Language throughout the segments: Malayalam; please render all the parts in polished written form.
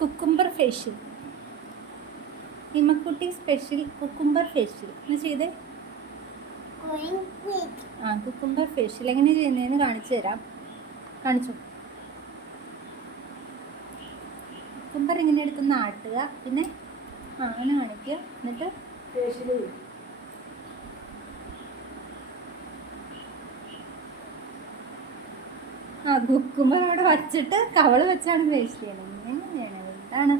Cucumber facial, Himakutty special cucumber facial എന്ന് ചെയ്തേ. കുക്കുംബർ ഫേഷ്യൽ എങ്ങനെ ചെയ്യുന്നതെന്ന് കാണിച്ചു തരാം. കാണിച്ചു. കുക്കുംബർ ഇങ്ങനെ എടുത്തൊന്ന് ആട്ടുക, പിന്നെ അങ്ങനെ കാണിക്കുക, എന്നിട്ട് ഫേഷ്യൽ ചെയ്യും. കുക്കുംബർ അവിടെ വച്ചിട്ട് കവള് വെച്ചാണ് ഫേഷ്യൽ ചെയ്യണം. ഇങ്ങനെയാണ്. എന്താണ്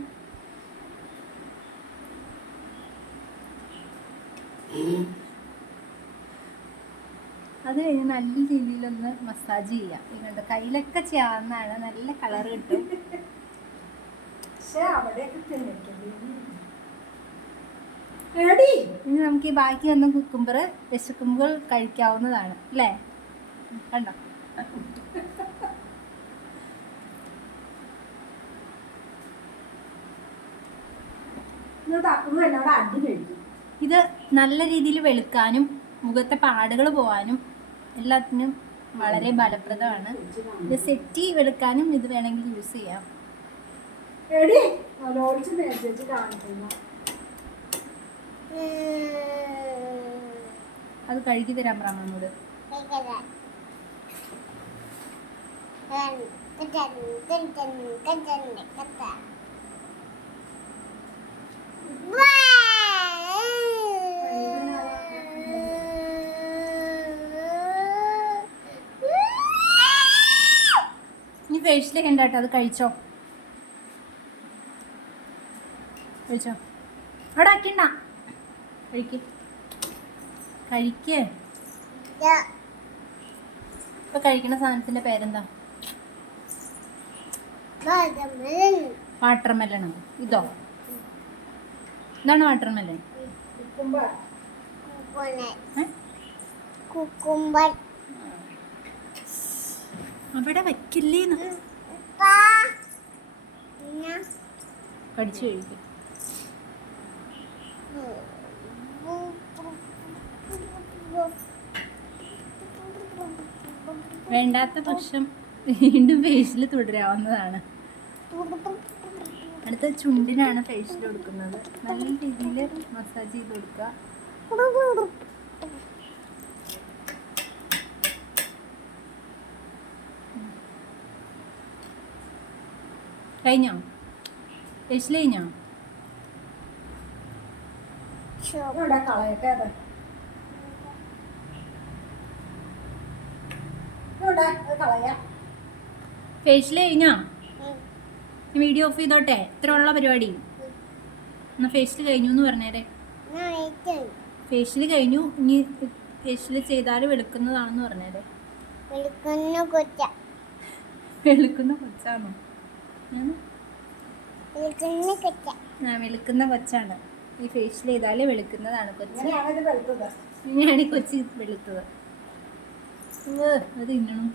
അത് കഴിഞ്ഞ് നല്ല രീതിയിലൊന്ന് മസാജ് ചെയ്യാം. ഇങ്ങോട്ട് കയ്യിലൊക്കെ ചെയ്യാവുന്നതാണ്. നല്ല കളർ കിട്ടും. ഇനി നമുക്ക് ഈ ബാക്കി വന്ന കുക്കുംബർ വിശക്കുമ്പോൾ കഴിക്കാവുന്നതാണ് അല്ലേ? കണ്ടോ? ഇത് നല്ല രീതിയിൽ വെളുക്കാനും മുഖത്തെ പാടുകൾ പോവാനും എല്ലാത്തിനും വളരെ ഫലപ്രദമാണ്. ഇത് സെറ്റി വെളുക്കാനും ഇത് വേണമെങ്കിൽ യൂസ് ചെയ്യാം. അത് കഴുകി തരാൻ പറ അമ്മോട്. ഇനി ഫേഷ്യലൊക്കെ ഉണ്ടാട്ടോ. അത് കഴിച്ചോ, കഴിച്ചോ. അവിടെ ആക്കിണ്ട, കഴിക്കേ. ഇപ്പൊ കഴിക്കണ സാധനത്തിന്റെ പേരെന്താ? വാട്ടർമെലൺ. ഇതോ? ഇതാണ് വാട്ടർമെലൺ. അവിടെ വെക്കില്ലേന്ന് കടിച്ചു കഴിക്കും. വേണ്ടാത്ത പക്ഷം വീണ്ടും ഫേഷ്യൽ തുടരാവുന്നതാണ്. അടുത്ത ചുണ്ടിനാണ് ഫേഷ്യൽ കൊടുക്കുന്നത്. നല്ല രീതിയിൽ മസാജ് ചെയ്ത് കൊടുക്കുക. കഴിഞ്ഞോ? ഫേഷ്യൽ കഴിഞ്ഞോ? ഫേഷ്യൽ കഴിഞ്ഞോ? വീഡിയോ ഓഫ് ചെയ്തോട്ടെ. ഇത്ര ഉള്ള പരിപാടി. എന്നാ ഫേഷ്യൽ കഴിഞ്ഞു എന്ന് പറഞ്ഞേരെ. ഫേഷ്യൽ കഴിഞ്ഞു. ഇനി ഫേഷ്യൽ ചെയ്താൽ വെളുക്കുന്നതാണെന്ന് പറഞ്ഞേരെ. വെളുക്കുന്ന കൊച്ചാണോ? വെളുക്കുന്ന കൊച്ചാണ്. ഈ ഫേഷ്യൽ ചെയ്താൽ വെളുക്കുന്നതാണ് കൊച്ച്. ഇങ്ങനെയാണ് കൊച്ച് വെളുത്തത്. അത് തിന്നണം.